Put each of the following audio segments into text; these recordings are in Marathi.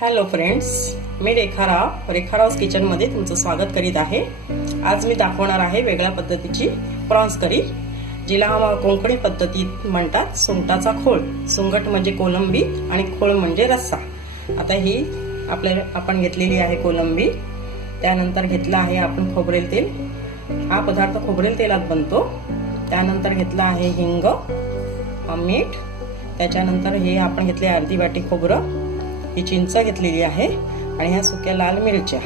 हॅलो फ्रेंड्स, मी रेखाराव किचनमध्ये तुमचं स्वागत करीत आहे। आज मी दाखवणार आहे वेगळ्या पद्धतीची प्रॉन्स करी, जिला कोंकणी पद्धतीत म्हणतात सुंगटाचा खोळ। सुंगट म्हणजे कोलंबी आणि खोळ म्हणजे रस्सा। आता ही आपण घेतलेली आहे कोलंबी, त्यानंतर घेतला आहे आपण खोबरेल तेल। हा पदार्थ खोबरेल तेलात बनतो। त्यानंतर घेतला आहे हिंग, मीठ, त्याच्यानंतर हे आपण घेतले अर्धी वाटी खोबरं, ही चिंच घेतलेली आहे आणि ह्या सुक्या लाल मिरच्या।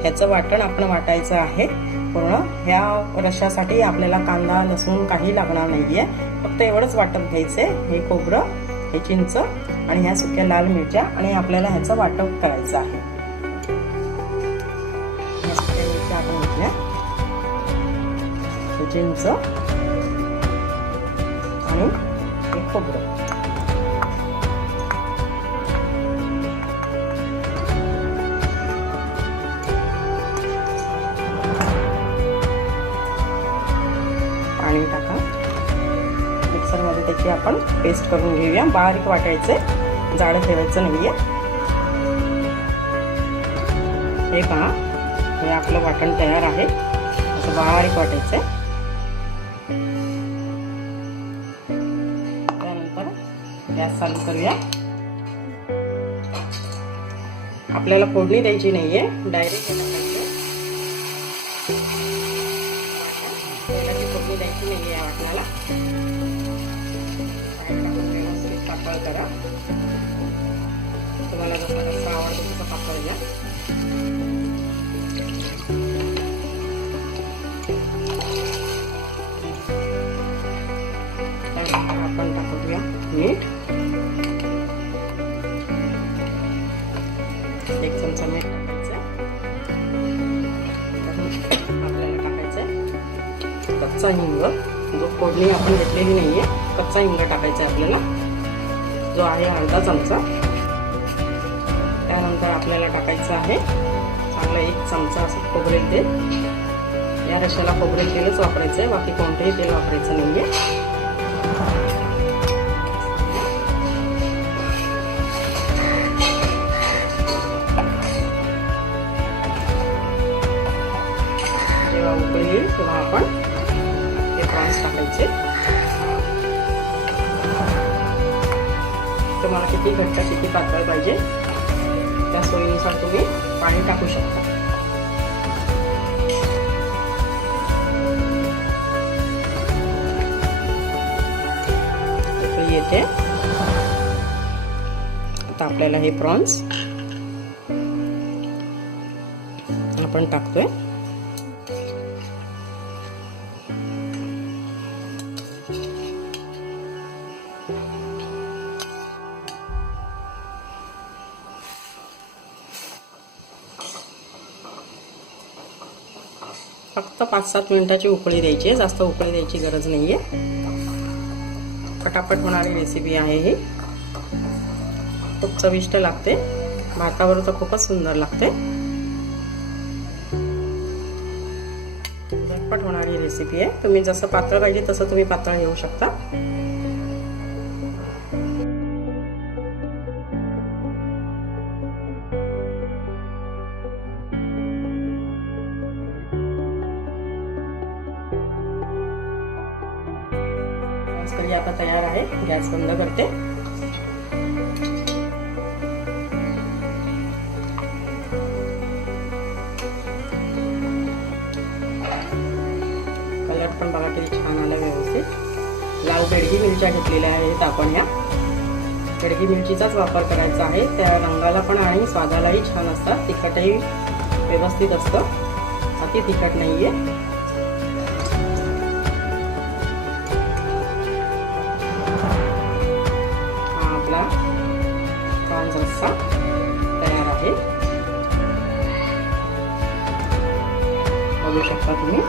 ह्याचं वाटण आपण वाटायचं आहे पूर्ण। ह्या रश्श्यासाठी आपल्याला कांदा लसूण काही लागणार नाहीये, फक्त एवढंच वाटप घ्यायचंय। हे खोबरं, हे चिंच आणि ह्या सुक्या लाल मिरच्या, आणि आपल्याला ह्याचं वाटप करायचं आहे। ह्या सुक्या मिरच्या आपण घेतल्या, चिंच आणि हे खोबरं। पाणी टाका, मिक्सरमध्ये त्याची आपण पेस्ट करून घेऊया। बारीक वाटायचे, जाडं ठेवायचं नाहीये। हे पहा, हे आपलं वाटण तयार आहे। असं बारीक वाटायचंय। त्यानंतर गॅस चालू करूया। आपल्याला फोडणी द्यायची नाहीये, डायरेक्ट फोडणी द्यायची नाहीये या वाटणाला। व्यवस्थित पातळ करा, तुम्हाला जसा रस्सा आवडतो तसा पातळ घ्या। त्यानंतर आपण टाकूया मीठ, 1 चमचा मीठ टाकायचं। आपल्याला टाकायचंय कच्चा हिंग, जो फोडणी आपण घेतलेली नाहीये, कच्चा हिंग टाकायचा आपल्याला, जो आहे अर्धा चमचा। त्यानंतर आपल्याला टाकायचं आहे चांगला 1 चमचा असं खोबरेल तेल। या रश्श्याला खोबरेल तेलच वापरायचंय, बाकी कोणतेही तेल वापरायचं नाहीये। जेव्हा उकळेल तेव्हा आपण ते प्रॉन्स टाकायचे। तुम्हाला किती घट्ट किती पातळ पाहिजे त्या सोयीनुसार तुम्ही पाणी टाकू शकता। येते आता आपल्याला हे प्रॉन्स आपण टाकतोय। फक्त 5-7 मिनिटाची उकळी द्यायची, जास्त उकळी द्यायची गरज नाहीये। पटापट होणारी रेसिपी आहे ही, खूप चविष्ट लागते। भातावर तर खूपच सुंदर लागते। झटपट होणारी रेसिपी आहे। तुम्ही जसं पातळ पाहिजे तसं तुम्ही पातळ घेऊ शकता। करी आता तयार आहे। गॅस बंद करते। कलर पण बघा किती छान आला, व्यवस्थित। लाल बेडगी मिरच्या घेतलेल्या आहेत आपण। ह्या बेडगी मिरचीचाच वापर करायचा आहे, त्या रंगाला पण आणि स्वादालाही छान असतात। तिखटही व्यवस्थित असतं, अति तिखट नाहीये। प्रॉन्स रस्सा तयार आहे, बघू शकता तुम्ही।